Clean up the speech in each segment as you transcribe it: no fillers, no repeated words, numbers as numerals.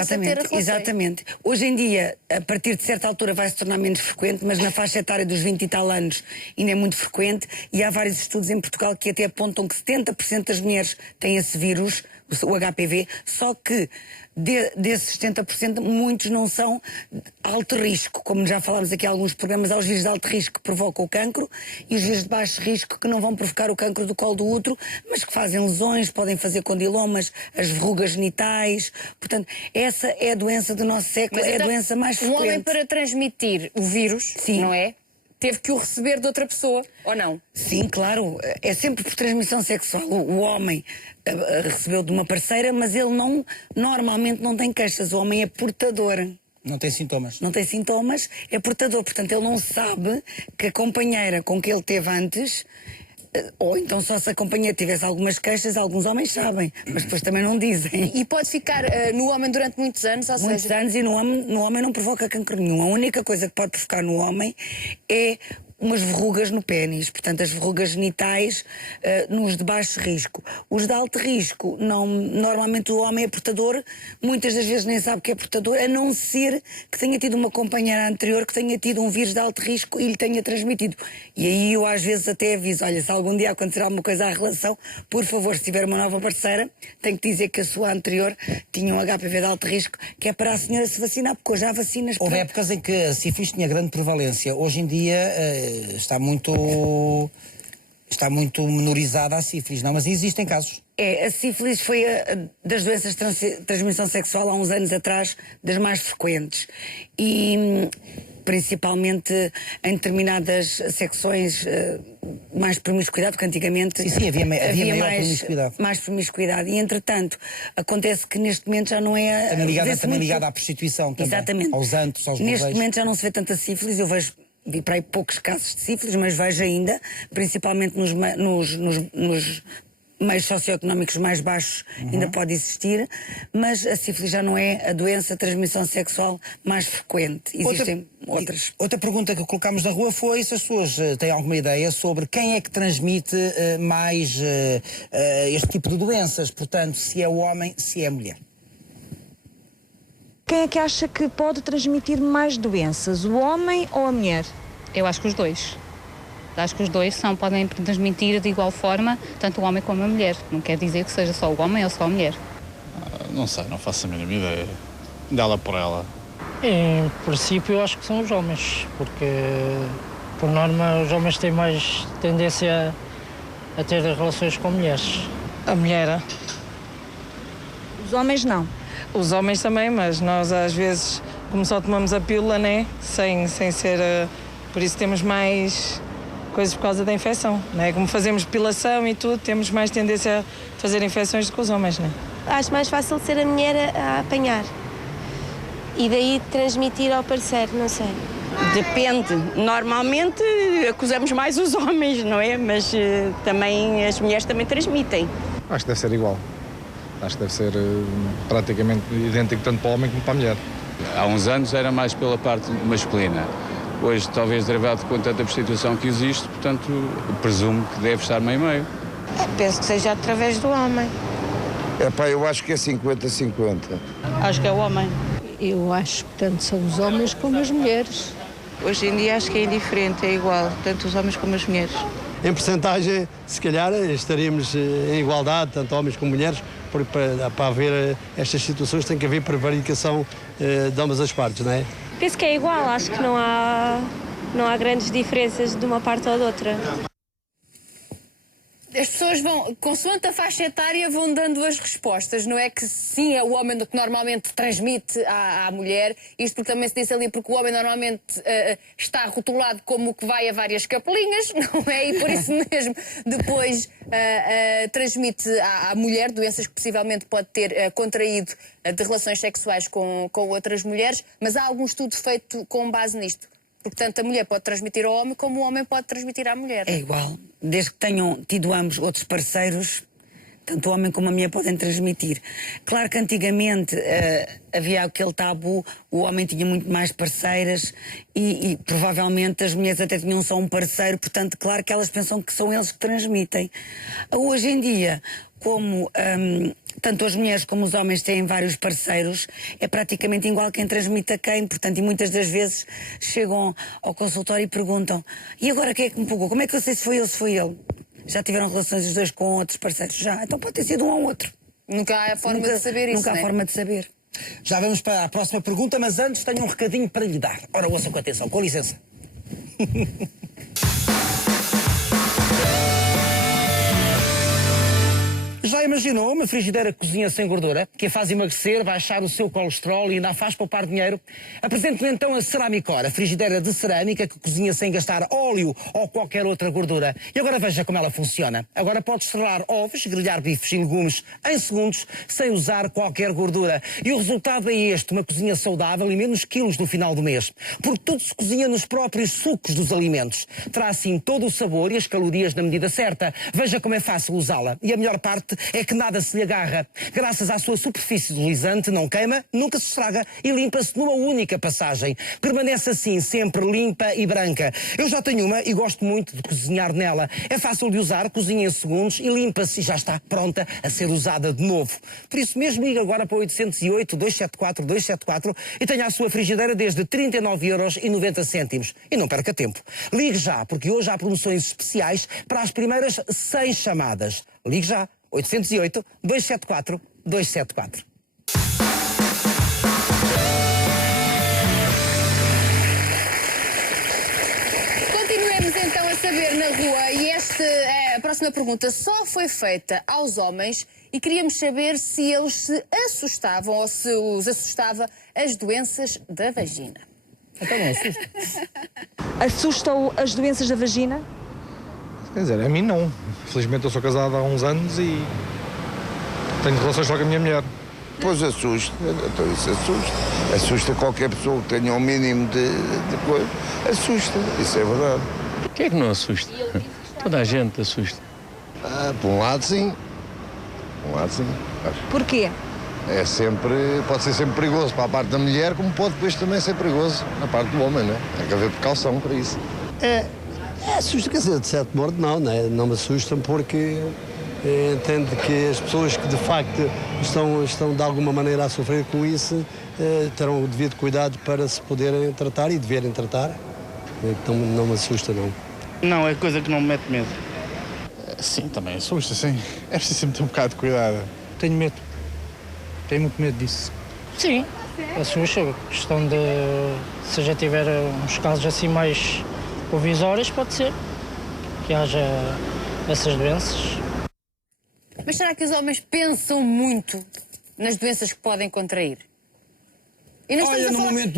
Exatamente, exatamente. Hoje em dia, a partir de certa altura vai se tornar menos frequente, mas na faixa etária dos 20 e tal anos ainda é muito frequente, e há vários estudos em Portugal que até apontam que 70% das mulheres têm esse vírus, o HPV, só que desses 70% muitos não são alto risco, como já falámos aqui em alguns programas. Há os vírus de alto risco que provocam o cancro e os vírus de baixo risco que não vão provocar o cancro do colo do útero, mas que fazem lesões, podem fazer condilomas, as verrugas genitais. Portanto, essa é a doença do nosso século, é a doença mais frequente. Um homem, para transmitir o vírus, sim, não é? Teve que o receber de outra pessoa, ou não? Sim, claro. É sempre por transmissão sexual. O homem recebeu de uma parceira, mas ele normalmente não tem queixas. O homem é portador. Não tem sintomas. Não tem sintomas, é portador. Portanto, ele não sabe que a companheira com que ele teve antes, ou então só se a companheira tivesse algumas queixas, alguns homens sabem, mas depois também não dizem. E pode ficar no homem durante muitos anos, ou muitos seja... anos, e no homem não provoca cancro nenhum. A única coisa que pode provocar no homem é umas verrugas no pénis, portanto as verrugas genitais nos de baixo risco. Os de alto risco, normalmente o homem é portador, muitas das vezes nem sabe que é portador, a não ser que tenha tido uma companheira anterior que tenha tido um vírus de alto risco e lhe tenha transmitido. E aí eu às vezes até aviso, olha, se algum dia acontecer alguma coisa à relação, por favor, se tiver uma nova parceira, tem que dizer que a sua anterior tinha um HPV de alto risco, que é para a senhora se vacinar, porque hoje há vacinas para... Houve épocas em que a sífilis tinha grande prevalência. Hoje em dia está muito menorizada a sífilis, não? Mas existem casos. A sífilis foi das doenças de transmissão sexual há uns anos atrás das mais frequentes. E principalmente em determinadas secções mais promiscuidade, porque antigamente sim, havia maior promiscuidade. Mais promiscuidade. E entretanto, acontece que neste momento já não é... Também ligada à prostituição também. Exatamente. Aos antros, aos Neste desejos. momento já não se vê tanta sífilis, eu vi para aí poucos casos de sífilis, mas vejo ainda, principalmente nos meios socioeconómicos mais baixos, ainda pode existir, mas a sífilis já não é a doença de transmissão sexual mais frequente. Existem outras. Outra pergunta que colocámos na rua foi se as pessoas têm alguma ideia sobre quem é que transmite mais este tipo de doenças, portanto, se é o homem, se é a mulher. Quem é que acha que pode transmitir mais doenças, o homem ou a mulher? Eu acho que os dois. Acho que os dois podem transmitir de igual forma, tanto o homem como a mulher. Não quer dizer que seja só o homem ou só a mulher. Não sei, não faço a mínima ideia. Dela por ela. Em princípio, eu acho que são os homens, porque, por norma, os homens têm mais tendência a ter relações com mulheres. A mulher. Os homens não. Os homens também, mas nós às vezes, como só tomamos a pílula, né? Sem ser... por isso temos mais coisas por causa da infecção, né? Como fazemos depilação e tudo, temos mais tendência a fazer infecções do que os homens, né? Acho mais fácil ser a mulher a apanhar e daí transmitir ao parceiro, não sei. Depende. Normalmente acusamos mais os homens, não é? Mas também as mulheres também transmitem. Acho que deve ser igual. Acho que deve ser praticamente idêntico tanto para o homem como para a mulher. Há uns anos era mais pela parte masculina. Hoje, talvez derivado com tanta prostituição que existe, portanto, presumo que deve estar meio-meio. Penso que seja através do homem. Eu acho que é 50-50. Acho que é o homem. Eu acho que tanto são os homens como as mulheres. Hoje em dia acho que é indiferente, é igual, tanto os homens como as mulheres. Em percentagem, se calhar, estaríamos em igualdade, tanto homens como mulheres, porque para haver estas situações tem que haver prevaricação de ambas as partes, não é? Penso que é igual, acho que não há grandes diferenças de uma parte ou de outra. As pessoas vão, consoante a faixa etária, vão dando as respostas. Não é que sim, é o homem que normalmente transmite à mulher. Isto porque também se disse ali, porque o homem normalmente está rotulado como o que vai a várias capelinhas, não é? E por isso mesmo depois transmite à mulher doenças que possivelmente pode ter contraído de relações sexuais com outras mulheres. Mas há algum estudo feito com base nisto? Porque tanto a mulher pode transmitir ao homem como o homem pode transmitir à mulher. É igual. Desde que tenham tido ambos outros parceiros, Tanto o homem como a mulher podem transmitir. Claro que antigamente havia aquele tabu, o homem tinha muito mais parceiras e provavelmente as mulheres até tinham só um parceiro, portanto, claro que elas pensam que são eles que transmitem. Hoje em dia, como tanto as mulheres como os homens têm vários parceiros, é praticamente igual quem transmite a quem, portanto, e muitas das vezes chegam ao consultório e perguntam: e agora quem é que me pegou? Como é que eu sei se foi ele, se foi ele? Já tiveram relações os dois com outros parceiros? Já, então pode ter sido um ao outro. Nunca há forma de saber isso, Nunca há forma de saber. Já vamos para a próxima pergunta, mas antes tenho um recadinho para lhe dar. Ora, ouçam com atenção, com licença. Já imaginou uma frigideira que cozinha sem gordura, que a faz emagrecer, baixar o seu colesterol e ainda a faz poupar dinheiro? Apresento-lhe então a Ceramicor, a frigideira de cerâmica que cozinha sem gastar óleo ou qualquer outra gordura. E agora veja como ela funciona. Agora pode estrelar ovos, grelhar bifes e legumes em segundos, sem usar qualquer gordura. E o resultado é este, uma cozinha saudável e menos quilos no final do mês. Porque tudo se cozinha nos próprios sucos dos alimentos. Terá assim todo o sabor e as calorias na medida certa. Veja como é fácil usá-la. E a melhor parte é que nada se lhe agarra. Graças à sua superfície deslizante, não queima, nunca se estraga e limpa-se numa única passagem. Permanece assim, sempre limpa e branca. Eu já tenho uma e gosto muito de cozinhar nela. É fácil de usar, cozinha em segundos e limpa-se e já está pronta a ser usada de novo. Por isso mesmo, liga agora para 808-274-274 e tenha a sua frigideira desde 39,90€. E não perca tempo. Ligue já, porque hoje há promoções especiais para as primeiras 100 chamadas. Ligue já. 808-274-274. Continuemos então a saber na rua e a próxima pergunta só foi feita aos homens e queríamos saber se eles se assustavam ou se os assustava as doenças da vagina. Então não assusta. Assustam as doenças da vagina? Quer dizer, a mim não. Felizmente eu sou casado há uns anos e tenho relações só com a minha mulher. Pois assusta, então isso assusta. Assusta qualquer pessoa que tenha um mínimo de coisa. Assusta, isso é verdade. Quem é que não assusta? Toda a gente assusta. Por um lado sim. Por um lado sim. Porquê? É sempre, pode ser sempre perigoso para a parte da mulher, como pode depois também ser perigoso na parte do homem, não é? Tem que haver precaução para isso. Assusta, quer dizer, de certo modo não me assustam porque entendo que as pessoas que de facto estão de alguma maneira a sofrer com isso terão o devido cuidado para se poderem tratar e deverem tratar. Então não me assusta, não. Não, é coisa que não me mete medo. Sim, também assusta, sim. É preciso sempre ter um bocado de cuidado. Tenho medo. Tenho muito medo disso. Sim, assusta. Questão de, se já tiver uns casos assim mais provisórios, pode ser que haja essas doenças. Mas será que os homens pensam muito nas doenças que podem contrair? E não Olha, no momento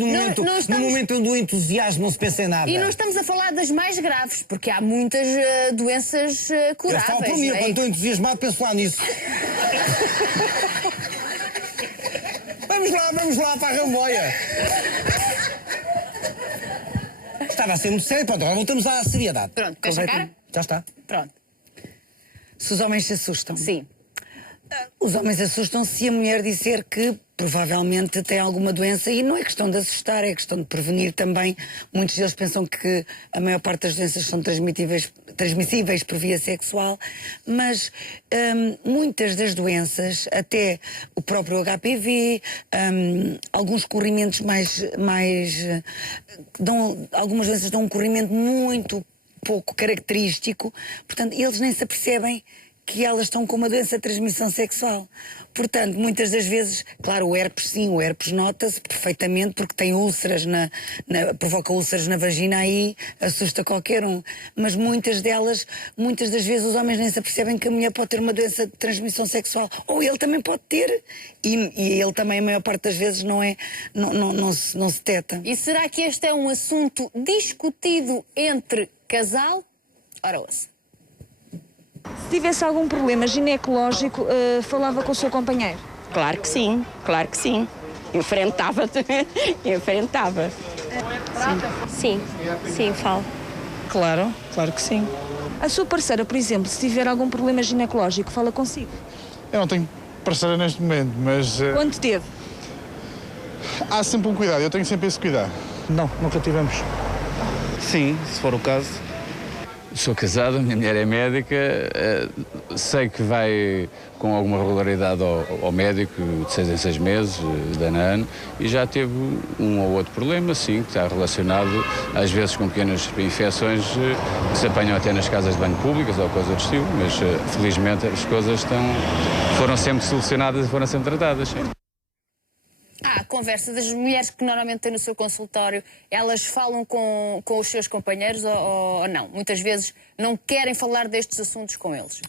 do entusiasmo não se pensa em nada. E não estamos a falar das mais graves, porque há muitas doenças curáveis. Eu falo por mim, quando estou entusiasmado penso lá nisso. Vamos lá para a ramboia. Estava a ser muito sério, pronto, agora voltamos à seriedade. Pronto, fecha a cara? Já está. Pronto. Se os homens se assustam? Sim. Os homens assustam-se se a mulher disser que provavelmente tem alguma doença, e não é questão de assustar, é questão de prevenir também. Muitos deles pensam que a maior parte das doenças são transmissíveis por via sexual, mas muitas das doenças, até o próprio HPV, alguns corrimentos algumas doenças dão um corrimento muito pouco característico, portanto, eles nem se apercebem que elas estão com uma doença de transmissão sexual. Portanto, muitas das vezes, claro, o herpes nota-se perfeitamente porque tem úlceras provoca úlceras na vagina, aí assusta qualquer um. Mas muitas das vezes os homens nem se apercebem que a mulher pode ter uma doença de transmissão sexual. Ou ele também pode ter. E ele também, a maior parte das vezes, não se detecta. E será que este é um assunto discutido entre casal? Ora, ouça. Se tivesse algum problema ginecológico, falava com o seu companheiro? Claro que sim. Enfrentava. Sim, falo. Claro que sim. A sua parceira, por exemplo, se tiver algum problema ginecológico, fala consigo? Eu não tenho parceira neste momento, mas... Quando teve? Há sempre um cuidado, eu tenho sempre esse cuidado. Não, nunca tivemos. Sim, se for o caso. Sou casado, a minha mulher é médica, sei que vai com alguma regularidade ao médico, de 6 em 6 meses, de ano a ano, e já teve um ou outro problema, sim, que está relacionado às vezes com pequenas infecções que se apanham até nas casas de banho públicas ou coisa do estilo, mas felizmente as coisas foram sempre solucionadas e foram sempre tratadas, sim. A conversa das mulheres que normalmente têm no seu consultório, elas falam com os seus companheiros ou não? Muitas vezes não querem falar destes assuntos com eles.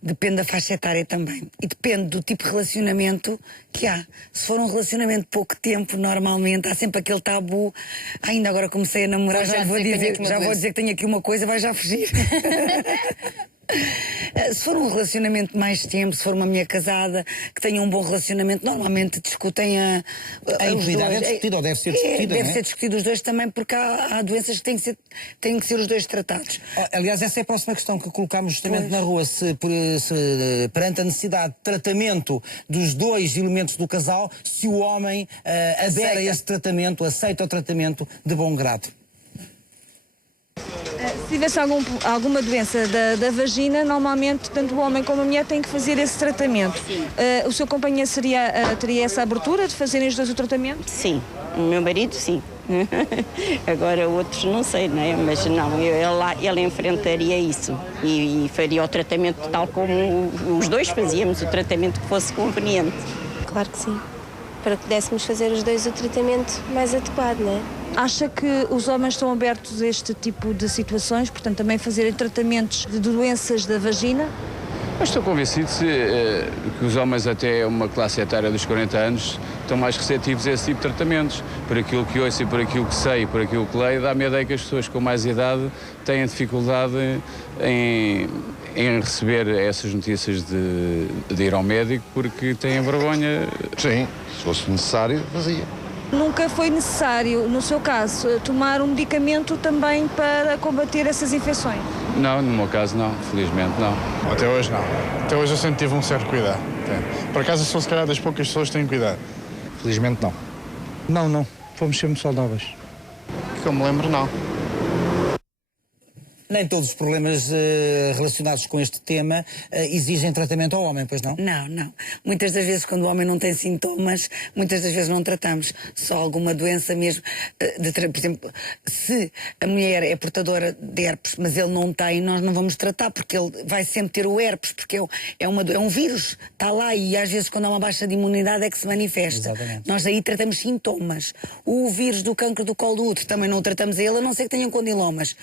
Depende da faixa etária também. E depende do tipo de relacionamento que há. Se for um relacionamento de pouco tempo, normalmente há sempre aquele tabu. Ainda agora comecei a namorar, já vou dizer que tenho aqui uma coisa, vai já fugir. Se for um relacionamento de mais tempo, se for uma mulher casada que tenha um bom relacionamento, normalmente discutem a intimidade. É discutido ou deve ser discutida, deve ser discutido os dois também, porque há doenças que têm que ser os dois tratados. Aliás, essa é a próxima questão que colocámos justamente na rua. Se perante a necessidade de tratamento dos dois elementos do casal, se o homem adere a esse tratamento, aceita o tratamento de bom grado. Se tivesse alguma doença da vagina, normalmente tanto o homem como a mulher têm que fazer esse tratamento. O seu companheiro teria essa abertura de fazerem os dois o tratamento? Sim, o meu marido sim. Agora outros não sei, não é? Mas não, ele enfrentaria isso e faria o tratamento tal como os dois fazíamos, o tratamento que fosse conveniente. Claro que sim, para que pudéssemos fazer os dois o tratamento mais adequado, não é? Acha que os homens estão abertos a este tipo de situações, portanto também fazerem tratamentos de doenças da vagina? Eu estou convencido que os homens até uma classe etária dos 40 anos estão mais receptivos a esse tipo de tratamentos. Por aquilo que ouço e por aquilo que sei e por aquilo que leio, dá-me a ideia que as pessoas com mais idade têm dificuldade em receber essas notícias de ir ao médico porque têm vergonha. Sim, se fosse necessário, fazia. Nunca foi necessário, no seu caso, tomar um medicamento também para combater essas infecções? Não, no meu caso não, felizmente não. Até hoje não. Até hoje eu sempre tive um certo cuidado. Por acaso sou se calhar das poucas pessoas que têm cuidado. Felizmente não. Não. Fomos sempre saudáveis. Que eu me lembro, não. Nem todos os problemas relacionados com este tema exigem tratamento ao homem, pois não? Não. Muitas das vezes, quando o homem não tem sintomas, muitas das vezes não tratamos. Só alguma doença mesmo. Por exemplo, se a mulher é portadora de herpes, mas ele não tem, nós não vamos tratar, porque ele vai sempre ter o herpes, porque é um vírus, está lá, e às vezes quando há uma baixa de imunidade é que se manifesta. Exatamente. Nós aí tratamos sintomas. O vírus do cancro do colo do útero também não o tratamos a ele, a não ser que tenham condilomas.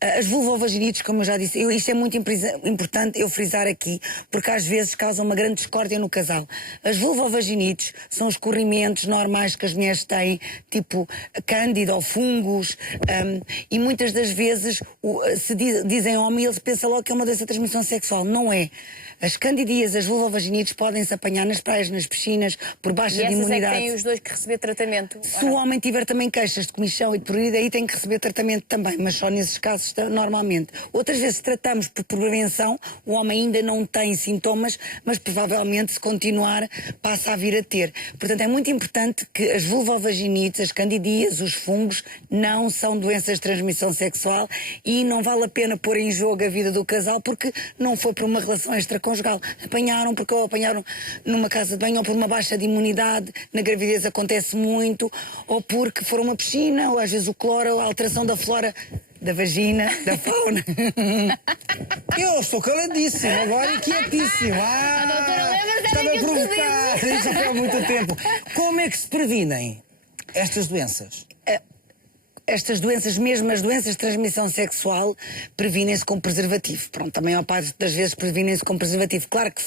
As vulvovaginites, como eu já disse, isto é muito importante eu frisar aqui, porque às vezes causam uma grande discórdia no casal. As vulvovaginites são os corrimentos normais que as mulheres têm, tipo cândida ou fungos, e muitas das vezes se dizem homem, ele pensa logo que é uma doença de transmissão sexual. Não é. As candidias, as vulvovaginites podem-se apanhar nas praias, nas piscinas, por baixa de imunidade. E essas é que têm os dois que receber tratamento? Se o homem tiver também queixas de comichão e de prurida, aí tem que receber tratamento também, mas só nesses casos normalmente. Outras vezes tratamos por prevenção, o homem ainda não tem sintomas, mas provavelmente se continuar passa a vir a ter. Portanto, é muito importante que as vulvovaginites, as candidias, os fungos, não são doenças de transmissão sexual e não vale a pena pôr em jogo a vida do casal porque não foi por uma relação extraconjugal. Apanharam porque ou apanharam numa casa de banho ou por uma baixa de imunidade, na gravidez acontece muito, ou porque foram uma piscina, ou às vezes o cloro, a alteração da flora da vagina, da fauna. Eu estou caladíssimo agora e quietíssimo. Estava a provocar. Isso já foi há muito tempo. Como é que se previnem estas doenças? Estas doenças, mesmo as doenças de transmissão sexual, previnem-se com preservativo. Pronto, a maior parte das vezes previnem-se com preservativo. Claro que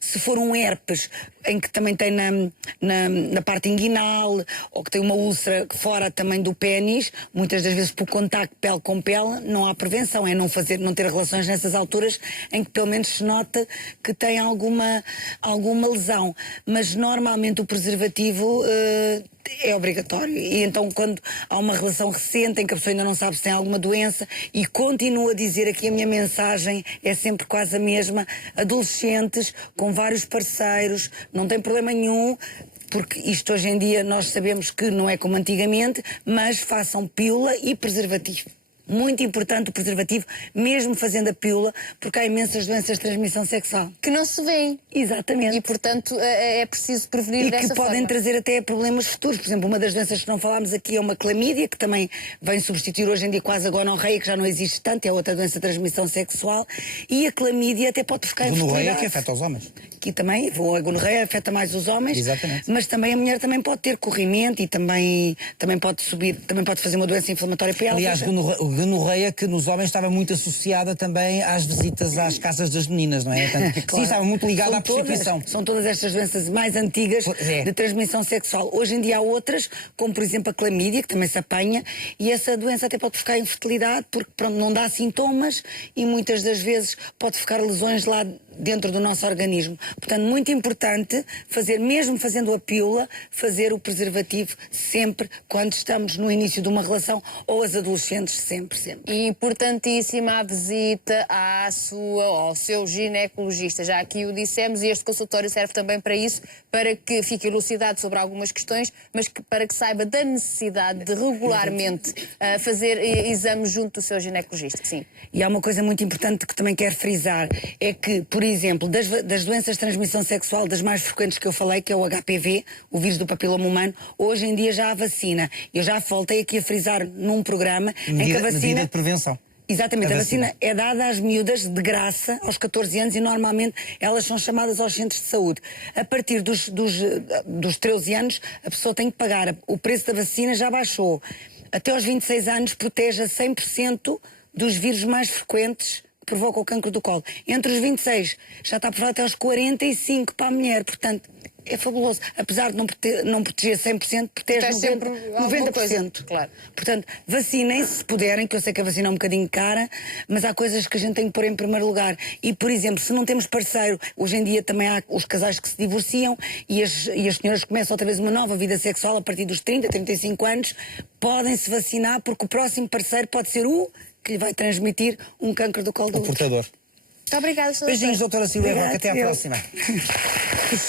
se for um herpes em que também tem na parte inguinal, ou que tem uma úlcera fora também do pénis, muitas das vezes por contacto pele com pele, não há prevenção, é não ter relações nessas alturas em que pelo menos se nota que tem alguma lesão. Mas normalmente o preservativo é obrigatório. E então quando há uma relação recente em que a pessoa ainda não sabe se tem alguma doença, e continuo a dizer aqui, a minha mensagem é sempre quase a mesma: adolescentes com vários parceiros, não tem problema nenhum, porque isto hoje em dia nós sabemos que não é como antigamente, mas façam pílula e preservativo. Muito importante o preservativo, mesmo fazendo a pílula, porque há imensas doenças de transmissão sexual. Que não se vêem. Exatamente. E, portanto, é preciso prevenir dessa forma. E que podem trazer até problemas futuros. Por exemplo, uma das doenças que não falámos aqui é uma clamídia, que também vem substituir hoje em dia quase a gonorreia, que já não existe tanto, é outra doença de transmissão sexual. E a clamídia até pode buscar infertilidade. Gonorreia que afeta os homens. Que também, a gonorreia afeta mais os homens. Exatamente. Mas também a mulher também pode ter corrimento e também pode subir, também pode fazer uma doença inflamatória para ela. Aliás, gonorreia que nos homens estava muito associada também às visitas às casas das meninas, não é? Portanto, claro. Sim, estava muito ligada à prostituição. São todas estas doenças mais antigas de transmissão sexual. Hoje em dia há outras, como por exemplo a clamídia, que também se apanha, e essa doença até pode buscar infertilidade, porque pronto, não dá sintomas e muitas das vezes pode ficar lesões lá dentro do nosso organismo. Portanto, muito importante fazer, mesmo fazendo a pílula, fazer o preservativo sempre quando estamos no início de uma relação, ou as adolescentes sempre. E importantíssima a visita ao seu ginecologista. Já aqui o dissemos, e este consultório serve também para isso, para que fique elucidado sobre algumas questões, mas para que saiba da necessidade de regularmente fazer exames junto do seu ginecologista. Sim. E há uma coisa muito importante que também quero frisar, é que, por exemplo, das doenças de transmissão sexual, das mais frequentes que eu falei, que é o HPV, o vírus do papiloma humano, hoje em dia já há vacina. Eu já voltei aqui a frisar num programa em que a vacina... Medida de prevenção. Exatamente, a vacina é dada às miúdas de graça aos 14 anos e normalmente elas são chamadas aos centros de saúde. A partir dos 13 anos a pessoa tem que pagar. O preço da vacina já baixou. Até aos 26 anos protege a 100% dos vírus mais frequentes que provocam o cancro do colo. Entre os 26 já está aprovado até aos 45 para a mulher, portanto é fabuloso. Apesar de não proteger 100%, protege 90%. Claro. Portanto, vacinem-se se puderem, que eu sei que a vacina é um bocadinho cara, mas há coisas que a gente tem que pôr em primeiro lugar. E, por exemplo, se não temos parceiro, hoje em dia também há os casais que se divorciam e as senhoras começam outra vez uma nova vida sexual a partir dos 30, 35 anos, podem-se vacinar, porque o próximo parceiro pode ser o que lhe vai transmitir um cancro do colo do útero. Portador. Muito obrigada, Beijinhos, doutora Silvia Roque. Até à próxima.